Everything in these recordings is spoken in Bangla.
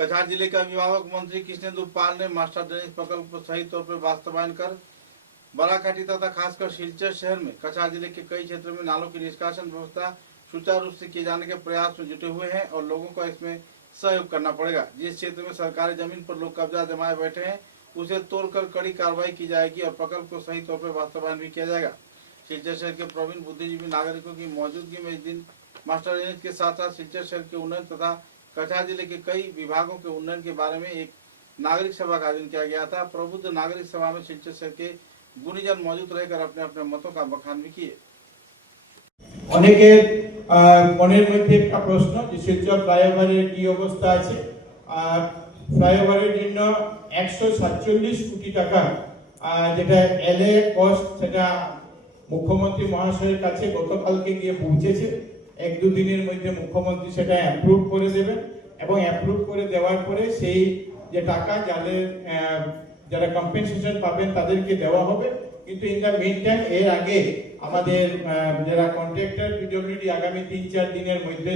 कछार जिले के अभिभावक मंत्री कृष्णेंदु पाल ने मास्टर ड्रेनेज प्रकल्प को सही तौर पर वास्तवायन कर बराकाठी तथा खासकर सिलचर शहर में कछार जिले के कई क्षेत्रों में नालों की निष्कासन व्यवस्था सुचारू रूप से किए जाने के प्रयास में जुटे हुए हैं और लोगों को इसमें सहयोग करना पड़ेगा। जिस क्षेत्र में सरकारी जमीन पर लोग कब्जा जमाए बैठे हैं उसे तोड़कर कड़ी कार्रवाई की जाएगी और प्रकल्प को सही तौर पर वास्तवायन भी किया जाएगा। सिलचर शहर के प्रवीण बुद्धिजीवी नागरिकों की मौजूदगी में इस दिन मास्टर ड्रेनेज के साथ साथ सिलचर शहर के उन्नयन तथा कछार जिले के कई विभागों के उन्नयन के बारे में एक नागरिक सभा का आयोजन किया गया था। प्रबुद्ध नागरिक सभा में सिलचर शहर के गुणीजन मौजूद रहकर अपने अपने मतों का बखान भी किए। অনেকের মনের মধ্যে একটা প্রশ্ন যে শিলচর ফ্লাইওভারের কি অবস্থা আছে। ফ্লাইওভারের জন্য 147 কোটি টাকা যেটা এলএ কস্ট সেটা মুখ্যমন্ত্রী মহাশয়ের কাছে গতকালকে গিয়ে পৌঁছেছে। এক দু দিনের মধ্যে মুখ্যমন্ত্রী সেটা অ্যাপ্রুভ করে দেবেন এবং অ্যাপ্রুভ করে দেওয়ার পরে সেই যে টাকা যারা কম্পেনসেশন পাবেন তাদেরকে দেওয়া হবে। কিন্তু ইন দ্য মেইন টাইম এর আগে আমাদের যারা কন্ট্রাক্টর পিডব্লিউডি আগামী ৩-৪ দিনের মধ্যে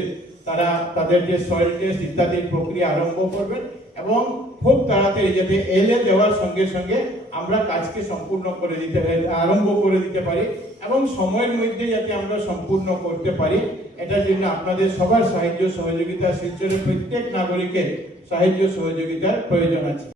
তারা তাদের যে সয়েল টেস্ট ইত্যাদির প্রক্রিয়া আরম্ভ করবেন এবং খুব তাড়াতাড়ি যাতে এলএ দেওয়ার সঙ্গে সঙ্গে আমরা কাজকে সম্পূর্ণ করে দিতে আরম্ভ করে দিতে পারি এবং সময়ের মধ্যে যাতে আমরা সম্পূর্ণ করতে পারি এটার জন্য আপনাদের সবার সাহায্য সহযোগিতা শিলচরের প্রত্যেক নাগরিকের সাহায্য সহযোগিতার প্রয়োজন আছে।